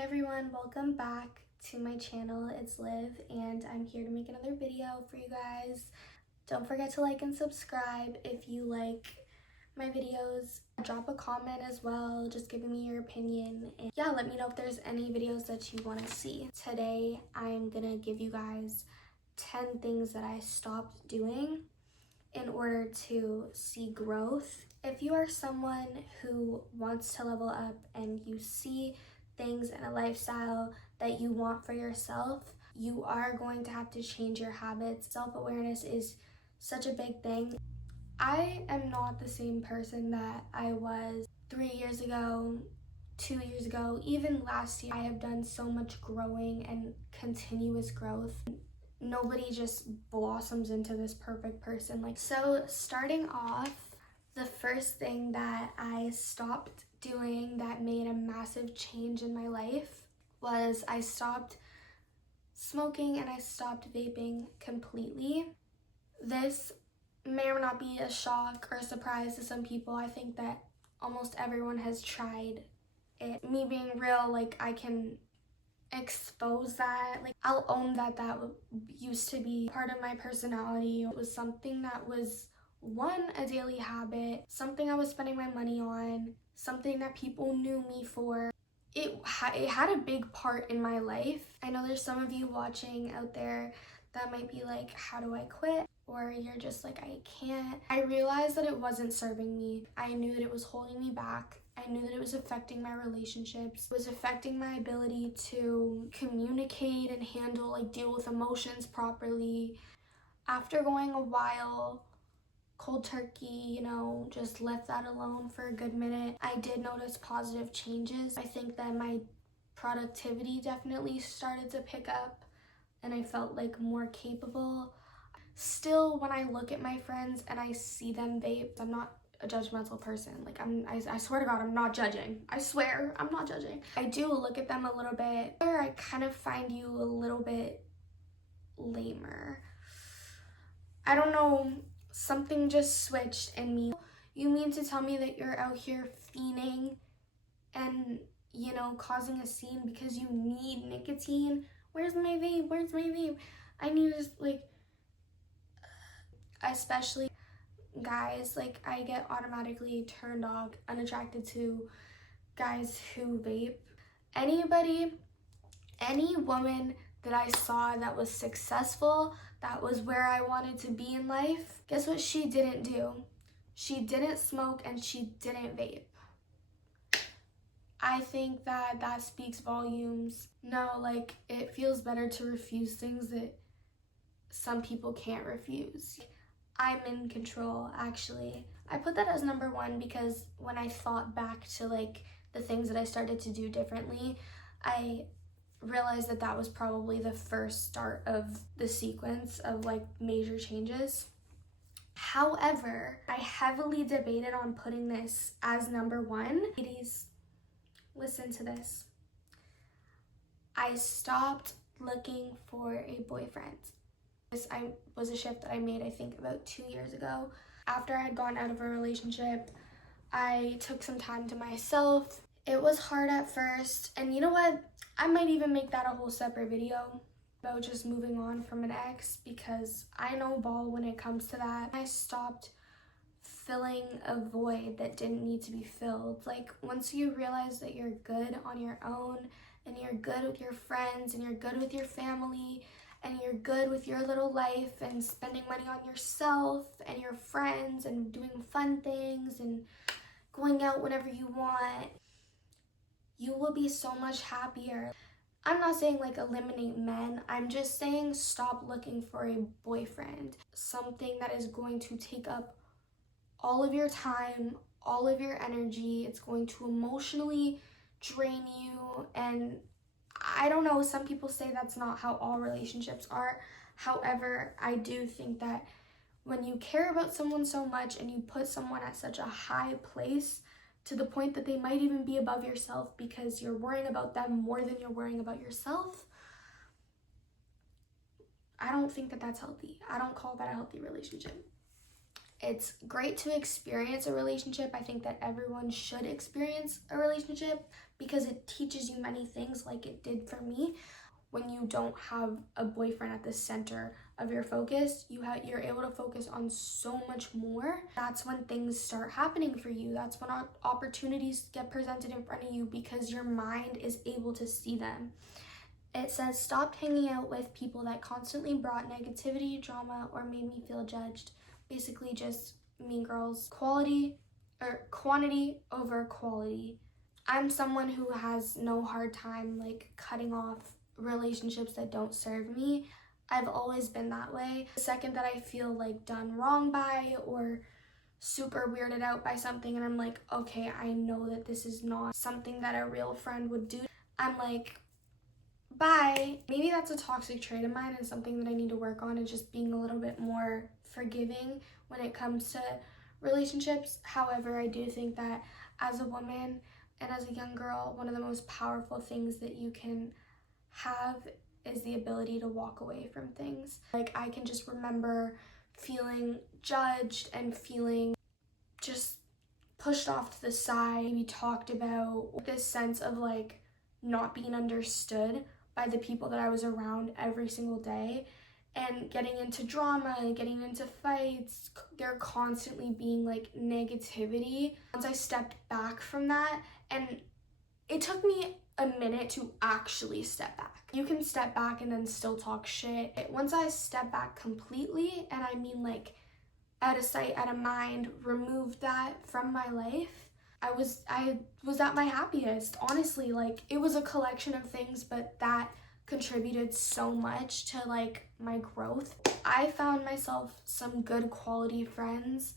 Hey everyone, welcome back to my channel. It's Liv and I'm here to make another video for you guys. Don't forget to like and subscribe if you like my videos. Drop a comment as well, just giving me your opinion. And yeah, let me know if there's any videos that you want to see. Today, I'm gonna give you guys 10 things that I stopped doing in order to see growth. If you are someone who wants to level up and you see things in a lifestyle that you want for yourself, you are going to have to change your habits. Self-awareness is such a big thing. I am not the same person that I was 3 years ago, 2 years ago, even last year. I have done so much growing and continuous growth. Nobody just blossoms into this perfect person. So starting off, the first thing that I stopped doing that made a massive change in my life was I stopped smoking and I stopped vaping completely. This may or not be a shock or a surprise to some people. I think that almost everyone has tried it. Me being real, I can expose that. I'll own that used to be part of my personality. It was something that was a daily habit, something I was spending my money on, something that people knew me for. It had a big part in my life. I know there's some of you watching out there that might be like, how do I quit? Or you're just like, I can't. I realized that it wasn't serving me. I knew that it was holding me back. I knew that it was affecting my relationships. It was affecting my ability to communicate and handle, deal with emotions properly. After going a while, cold turkey, just left that alone for a good minute, I did notice positive changes. I think that my productivity definitely started to pick up and I felt more capable. Still, when I look at my friends and I see them vape, I'm not a judgmental person. I swear to God, I'm not judging. I swear, I'm not judging. I do look at them a little bit, or I kind of find you a little bit lamer. I don't know, something just switched in me. You mean to tell me that you're out here fiending and, causing a scene because you need nicotine? Where's my vape? Where's my vape? I need to especially guys, I get automatically turned off, unattracted to guys who vape. Any woman that I saw that was successful, that was where I wanted to be in life, guess what she didn't do? She didn't smoke and she didn't vape. I think that speaks volumes. No, it feels better to refuse things that some people can't refuse. I'm in control, actually. I put that as number one because when I thought back to the things that I started to do differently, I realized that was probably the first start of the sequence of major changes. However, I heavily debated on putting this as number one. Ladies, listen to this. I stopped looking for a boyfriend. This was a shift that I made, I think, about 2 years ago. After I had gone out of a relationship, I took some time to myself. It was hard at first, and you know what? I might even make that a whole separate video about just moving on from an ex, because I know ball when it comes to that. I stopped filling a void that didn't need to be filled. Once you realize that you're good on your own, and you're good with your friends, and you're good with your family, and you're good with your little life and spending money on yourself and your friends and doing fun things and going out whenever you want, you will be so much happier. I'm not saying eliminate men. I'm just saying stop looking for a boyfriend. Something that is going to take up all of your time, all of your energy. It's going to emotionally drain you, and I don't know, some people say that's not how all relationships are. However, I do think that when you care about someone so much and you put someone at such a high place to the point that they might even be above yourself because you're worrying about them more than you're worrying about yourself, I don't think that that's healthy. I don't call that a healthy relationship. It's great to experience a relationship. I think that everyone should experience a relationship, because it teaches you many things like it did for me. When you don't have a boyfriend at the center of your focus, you're able to focus on so much more. That's when things start happening for you. That's when opportunities get presented in front of you because your mind is able to see them. It says, stop hanging out with people that constantly brought negativity, drama, or made me feel judged. Basically just Mean Girls, quantity over quality. I'm someone who has no hard time like cutting off relationships that don't serve me. I've always been that way. The second that I feel like done wrong by or super weirded out by something and I'm like, okay, I know that this is not something that a real friend would do, I'm like, bye. Maybe that's a toxic trait of mine and something that I need to work on, is just being a little bit more forgiving when it comes to relationships. However, I do think that as a woman and as a young girl, one of the most powerful things that you can have is the ability to walk away from things. Like, I can just remember feeling judged and feeling just pushed off to the side, maybe talked about, this sense of like not being understood by the people that I was around every single day, and getting into drama and getting into fights. There constantly being like negativity. Once I stepped back from that, and it took me a minute to actually step back. You can step back and then still talk shit. Once I step back completely, and I mean like out of sight, out of mind, removed that from my life, I was at my happiest. Honestly, like, it was a collection of things, but that contributed so much to like my growth. I found myself some good quality friends,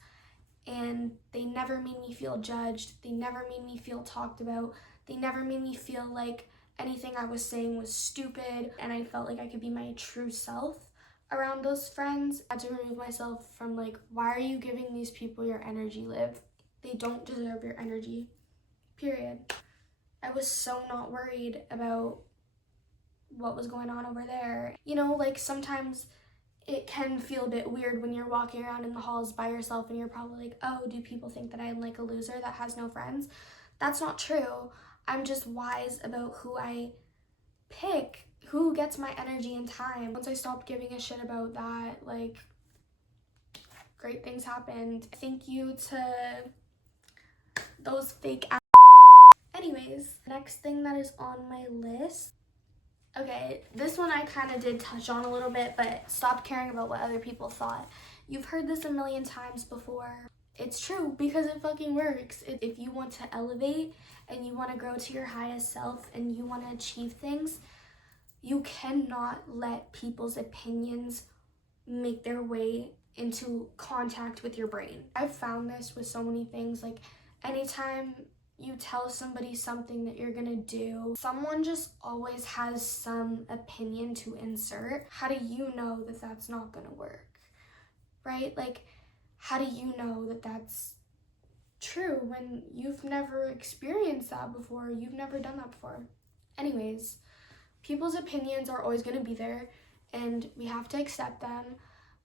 and they never made me feel judged. They never made me feel talked about. They never made me feel like anything I was saying was stupid, and I felt like I could be my true self around those friends. I had to remove myself from like, why are you giving these people your energy, Liv? They don't deserve your energy, period. I was so not worried about what was going on over there. You know, like, sometimes it can feel a bit weird when you're walking around in the halls by yourself and you're probably like, oh, do people think that I'm like a loser that has no friends? That's not true. I'm just wise about who I pick, who gets my energy and time. Once I stopped giving a shit about that, like, great things happened. Thank you to those fake ass. Anyways, next thing that is on my list. Okay, this one I kind of did touch on a little bit, but stop caring about what other people thought. You've heard this a million times before. It's true because it fucking works. If you want to elevate and you want to grow to your highest self and you want to achieve things, you cannot let people's opinions make their way into contact with your brain. I've found this with so many things. Like, anytime you tell somebody something that you're gonna do, someone just always has some opinion to insert. How do you know that that's not gonna work, right? Like, how do you know that that's true when you've never experienced that before? You've never done that before. Anyways, people's opinions are always gonna be there, and we have to accept them,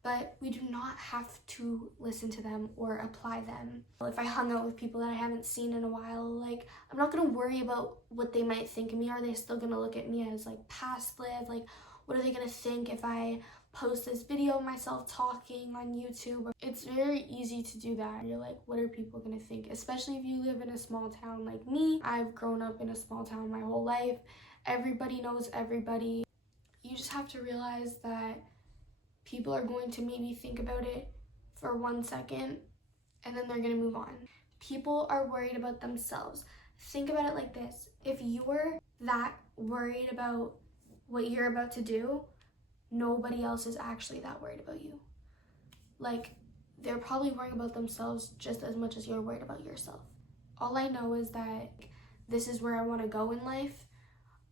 but we do not have to listen to them or apply them. If I hung out with people that I haven't seen in a while, like, I'm not gonna worry about what they might think of me. Are they still gonna look at me as like past Liv? Like, what are they gonna think if I post this video of myself talking on YouTube? It's very easy to do that. You're like, what are people gonna think? Especially if you live in a small town like me. I've grown up in a small town my whole life. Everybody knows everybody. You just have to realize that people are going to maybe think about it for 1 second and then they're gonna move on. People are worried about themselves. Think about it like this. If you're that worried about what you're about to do, nobody else is actually that worried about you. Like, they're probably worrying about themselves just as much as you're worried about yourself. All I know is that this is where I want to go in life.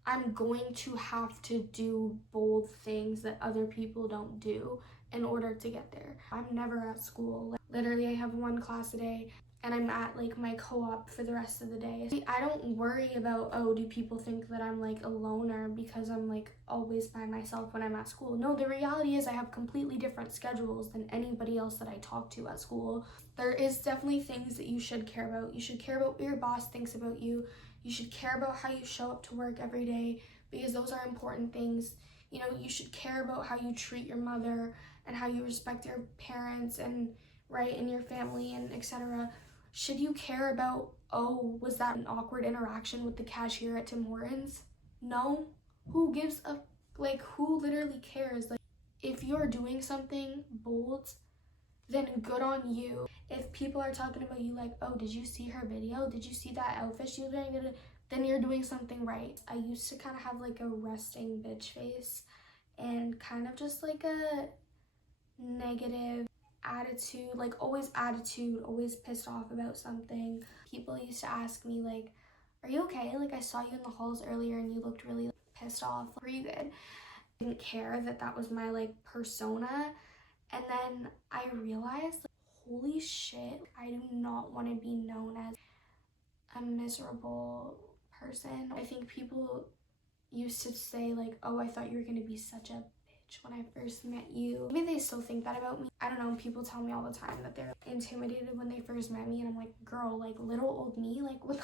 I'm going to have to do bold things that other people don't do in order to get there. I'm never at school. Like, literally, I have 1 class a day and I'm at like my co-op for the rest of the day. I don't worry about, oh, do people think that I'm like a loner because I'm like always by myself when I'm at school? No, the reality is I have completely different schedules than anybody else that I talk to at school. There is definitely things that you should care about. You should care about what your boss thinks about you. You should care about how you show up to work every day, because those are important things. You know, you should care about how you treat your mother and how you respect your parents and right in your family and etc. Should you care about, oh, was that an awkward interaction with the cashier at Tim Hortons? No. Who gives a, like, who literally cares? Like, if you're doing something bold, then good on you. If people are talking about you like, oh, did you see her video? Did you see that outfit she was wearing? Then you're doing something right. I used to kind of have like a resting bitch face and kind of just like a negative attitude, like always pissed off about something. People used to ask me like, are you okay? Like, I saw you in the halls earlier and you looked really pissed off. Were you good? I didn't care that that was my like persona. And then I realized, like, holy shit, I do not want to be known as a miserable person. I think people used to say like, oh, I thought you were going to be such a bitch when I first met you. Maybe they still think that about me. I don't know. People tell me all the time that they're intimidated when they first met me, and I'm like, girl, like little old me, like what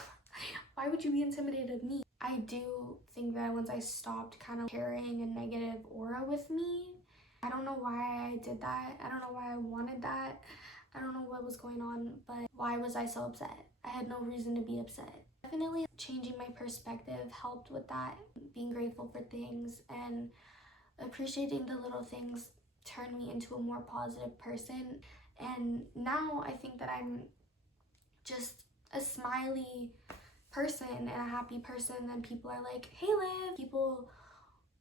why would you be intimidated of me? I do think that once I stopped kind of carrying a negative aura with me, I don't know why I did that. I don't know why I wanted that. I don't know what was going on, but why was I so upset? I had no reason to be upset. Definitely changing my perspective helped with that. Being grateful for things and appreciating the little things turned me into a more positive person. And now I think that I'm just a smiley person and a happy person. Then people are like, hey Liv. People,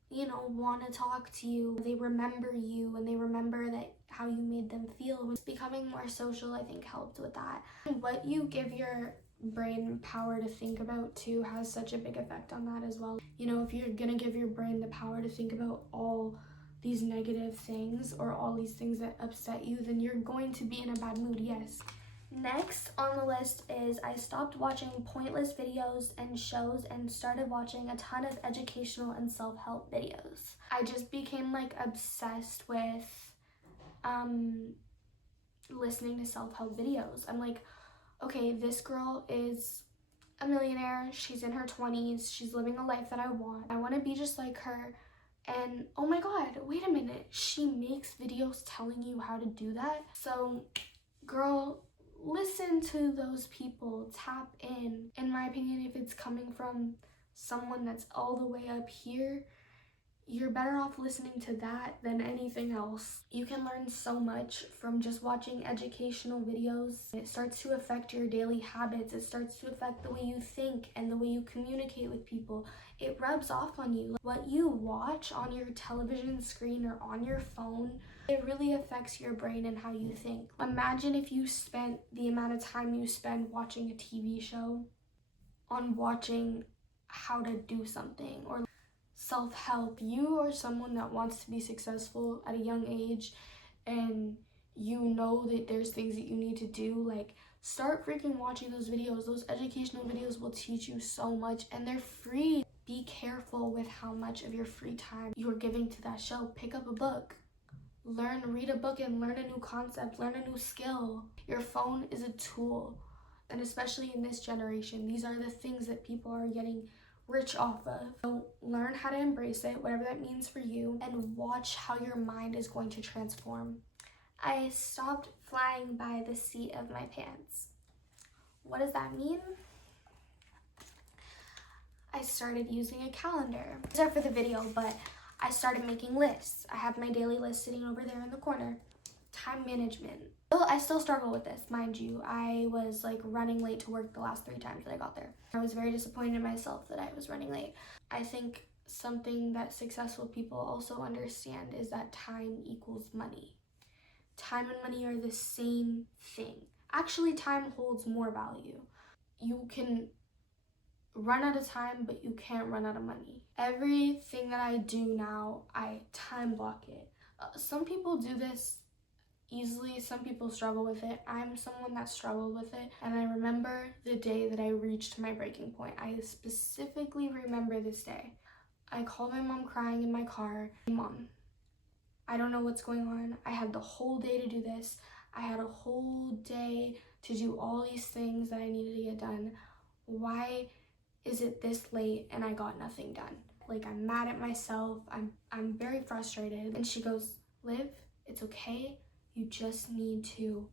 you know, want to talk to you. They remember you and they remember that how you made them feel. Becoming more social, I think, helped with that. And what you give your brain power to think about too has such a big effect on that as well. You know, if you're gonna give your brain the power to think about all these negative things or all these things that upset you, then you're going to be in a bad mood, yes. Next on the list is I stopped watching pointless videos and shows and started watching a ton of educational and self-help videos. I just became like obsessed with listening to self-help videos. I'm like, okay, this girl is a millionaire. She's in her 20s. She's living a life that I want. I want to be just like her. And oh my God, wait a minute. She makes videos telling you how to do that. So girl, listen to those people, tap in. In my opinion, if it's coming from someone that's all the way up here, you're better off listening to that than anything else. You can learn so much from just watching educational videos. It starts to affect your daily habits. It starts to affect the way you think and the way you communicate with people. It rubs off on you. What you watch on your television screen or on your phone, it really affects your brain and how you think. Imagine if you spent the amount of time you spend watching a TV show on watching how to do something or self-help. You are someone that wants to be successful at a young age and you know that there's things that you need to do. Like, start freaking watching those videos. Those educational videos will teach you so much and they're free. Be careful with how much of your free time you're giving to that show. Pick up a book. Read a book and learn a new concept, learn a new skill. Your phone is a tool. And especially in this generation, these are the things that people are getting rich off of. So learn how to embrace it, whatever that means for you, and watch how your mind is going to transform. I stopped flying by the seat of my pants. What does that mean? I started using a calendar. These are for the video, but I started making lists. I have my daily list sitting over there in the corner. Time management. Well, I still struggle with this, mind you. I was like running late to work the last 3 times that I got there. I was very disappointed in myself that I was running late. I think something that successful people also understand is that time equals money. Time and money are the same thing. Actually, time holds more value. You can run out of time, but you can't run out of money. Everything that I do now, I time block it. Some people do this easily, some people struggle with it. I'm someone that struggled with it, and I remember the day that I reached my breaking point. I specifically remember this day. I called my mom crying in my car. Mom, I don't know what's going on. I had the whole day to do this. I had a whole day to do all these things that I needed to get done. Why is it this late and I got nothing done? Like, I'm mad at myself. I'm very frustrated. And she goes, Liv, it's okay. You just need to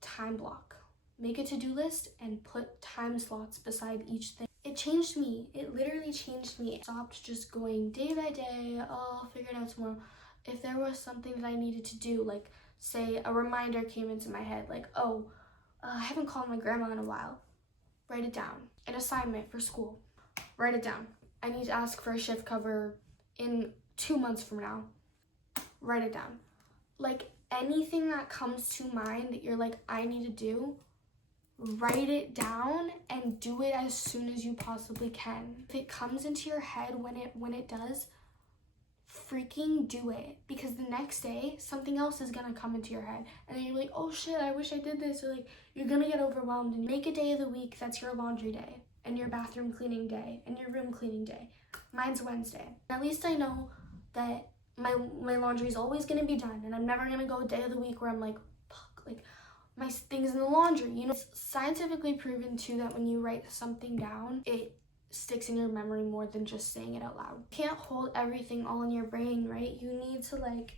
time block. Make a to-do list and put time slots beside each thing. It changed me. It literally changed me. I stopped just going day by day. Oh, I'll figure it out tomorrow. If there was something that I needed to do, like say a reminder came into my head, like, oh, I haven't called my grandma in a while. Write it down. An assignment for school. Write it down. I need to ask for a shift cover in 2 months from now. Write it down. Like, anything that comes to mind that you're like, I need to do, write it down and do it as soon as you possibly can. If it comes into your head when it does, freaking do it, because the next day something else is gonna come into your head and then you're like, oh shit, I wish I did this, or like you're gonna get overwhelmed. And make a day of the week that's your laundry day and your bathroom cleaning day and your room cleaning day. Mine's Wednesday. At least I know that my laundry is always gonna be done, and I'm never gonna go a day of the week where I'm like, fuck, like my things in the laundry. You know, it's scientifically proven too that when you write something down, it sticks in your memory more than just saying it out loud. You can't hold everything all in your brain, right? You need to like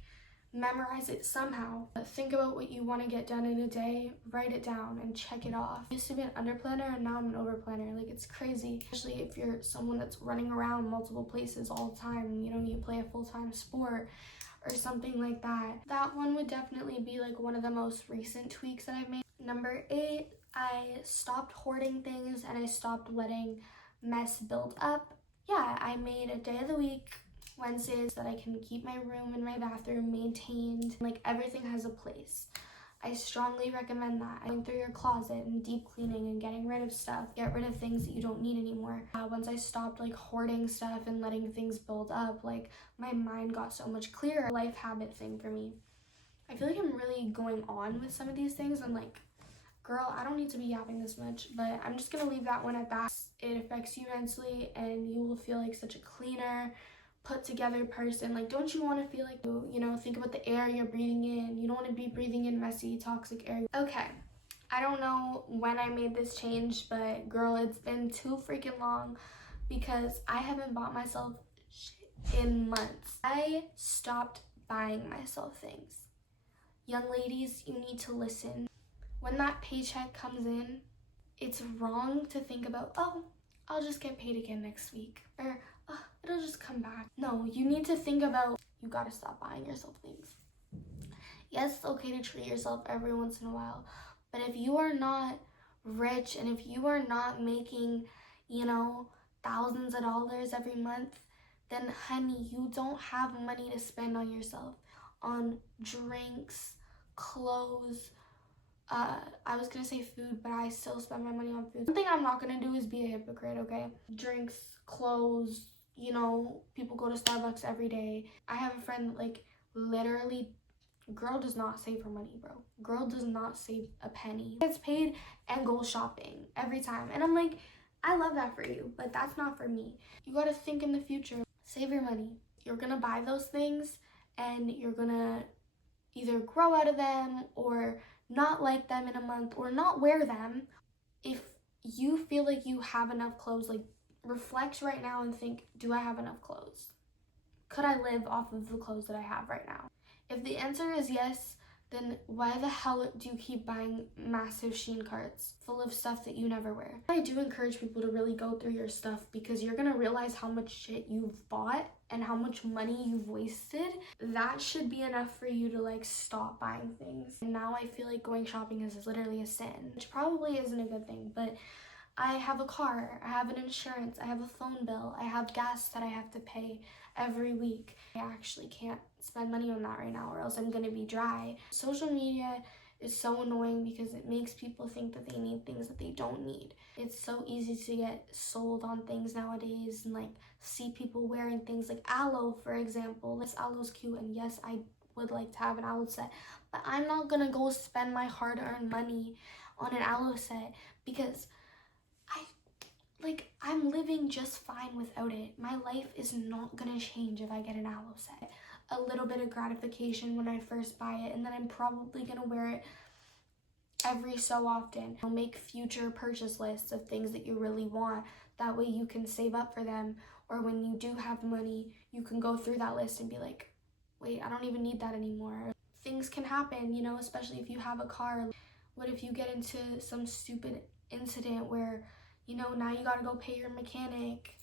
memorize it somehow. Think about what you want to get done in a day, write it down and check it off. I used to be an under planner and now I'm an over planner. Like, it's crazy, especially if you're someone that's running around multiple places all the time. You know, you play a full-time sport or something like that. That one would definitely be like one of the most recent tweaks that I've made. Number 8, I stopped hoarding things and I stopped letting mess build up. Yeah, I made a day of the week Wednesdays that I can keep my room and my bathroom maintained. Like, everything has a place. I strongly recommend that. Going through your closet and deep cleaning and getting rid of stuff. Get rid of things that you don't need anymore. Once I stopped like hoarding stuff and letting things build up, like my mind got so much clearer. Life habit thing for me. I feel like I'm really going on with some of these things. I'm like, girl, I don't need to be yapping this much, but I'm just gonna leave that one at that. It affects you mentally and you will feel like such a cleaner, put together person. Like, don't you want to feel like, you know, think about the air you're breathing in. You don't want to be breathing in messy, toxic air. Okay, I don't know when I made this change, but girl, it's been too freaking long because I haven't bought myself shit in months. I stopped buying myself things. Young ladies, you need to listen. When that paycheck comes in, it's wrong to think about, oh, I'll just get paid again next week, or oh, it'll just come back. No, you need to think about, you gotta stop buying yourself things. Yes, it's okay to treat yourself every once in a while, but if you are not rich and if you are not making, you know, thousands of dollars every month, then honey, you don't have money to spend on yourself, on drinks, clothes. I was gonna say food, but I still spend my money on food. One thing I'm not gonna do is be a hypocrite, okay? Drinks, clothes, you know, people go to Starbucks every day. I have a friend that, like, literally, girl does not save her money, bro. Girl does not save a penny. Gets paid and goes shopping every time. And I'm like, I love that for you, but that's not for me. You gotta think in the future. Save your money. You're gonna buy those things and you're gonna either grow out of them or not like them in a month or not wear them. If you feel like you have enough clothes, like, reflect right now and think, do I have enough clothes? Could I live off of the clothes that I have right now? If the answer is yes, then why the hell do you keep buying massive Shein carts full of stuff that you never wear? I do encourage people to really go through your stuff because you're gonna realize how much shit you've bought and how much money you've wasted. That should be enough for you to like stop buying things. And now I feel like going shopping is literally a sin, which probably isn't a good thing, but I have a car, I have an insurance, I have a phone bill, I have gas that I have to pay every week. I actually can't spend money on that right now or else I'm gonna be dry. Social media is so annoying because it makes people think that they need things that they don't need. It's so easy to get sold on things nowadays and like see people wearing things like aloe, for example. This aloe's cute and yes, I would like to have an aloe set, but I'm not gonna go spend my hard-earned money on an aloe set because I'm living just fine without it. My life is not gonna change if I get an aloe set. A little bit of gratification when I first buy it, and then I'm probably gonna wear it every so often. I'll make future purchase lists of things that you really want That way you can save up for them, or when you do have money, you can go through that list and be like, wait, I don't even need that anymore. Things can happen, you know, especially if you have a car. What if you get into some stupid incident where, you know, now you gotta go pay your mechanic?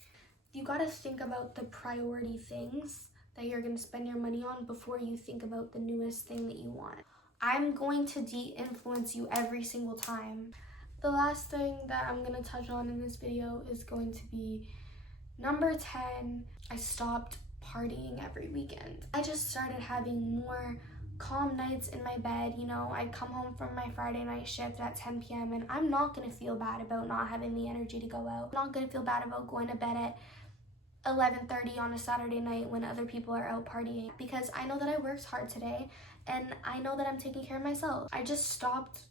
You gotta think about the priority things that you're gonna spend your money on before you think about the newest thing that you want. I'm going to de-influence you every single time. The last thing that I'm gonna touch on in this video is going to be number 10. I stopped partying every weekend. I just started having more calm nights in my bed. You know, I'd come home from my Friday night shift at 10 p.m. and I'm not gonna feel bad about not having the energy to go out. I'm not gonna feel bad about going to bed at 11:30 on a Saturday night when other people are out partying, because I know that I worked hard today and I know that I'm taking care of myself. I just stopped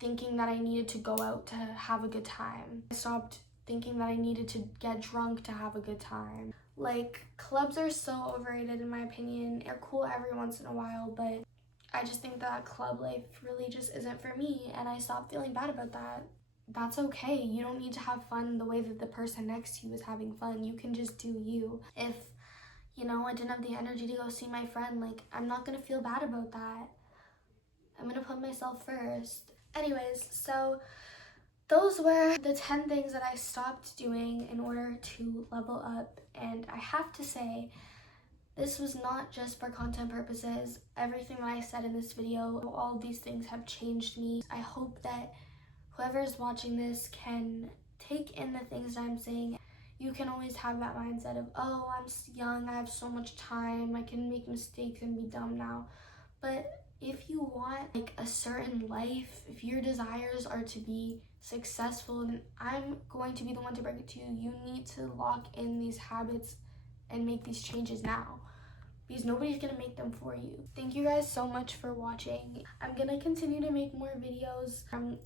thinking that I needed to go out to have a good time. I stopped thinking that I needed to get drunk to have a good time. Like, clubs are so overrated in my opinion. They're cool every once in a while, but I just think that club life really just isn't for me, and I stopped feeling bad about that. That's okay. You don't need to have fun the way that the person next to you is having fun. You can just do you. If, you know, I didn't have the energy to go see my friend, like, I'm not gonna feel bad about that. I'm gonna put myself first. Anyways, so those were the 10 things that I stopped doing in order to level up, and I have to say, this was not just for content purposes. Everything that I said in this video, all these things have changed me. I hope that whoever is watching this can take in the things that I'm saying. You can always have that mindset of, oh, I'm young, I have so much time, I can make mistakes and be dumb now. But if you want like a certain life, if your desires are to be successful, then I'm going to be the one to break it to you. You need to lock in these habits and make these changes now, because nobody's gonna make them for you. Thank you guys so much for watching. I'm gonna continue to make more videos. I'm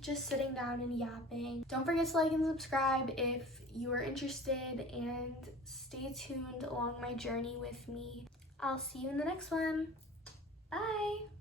just sitting down and yapping. Don't forget to like and subscribe if you are interested, and stay tuned along my journey with me. I'll see you in the next one. Bye!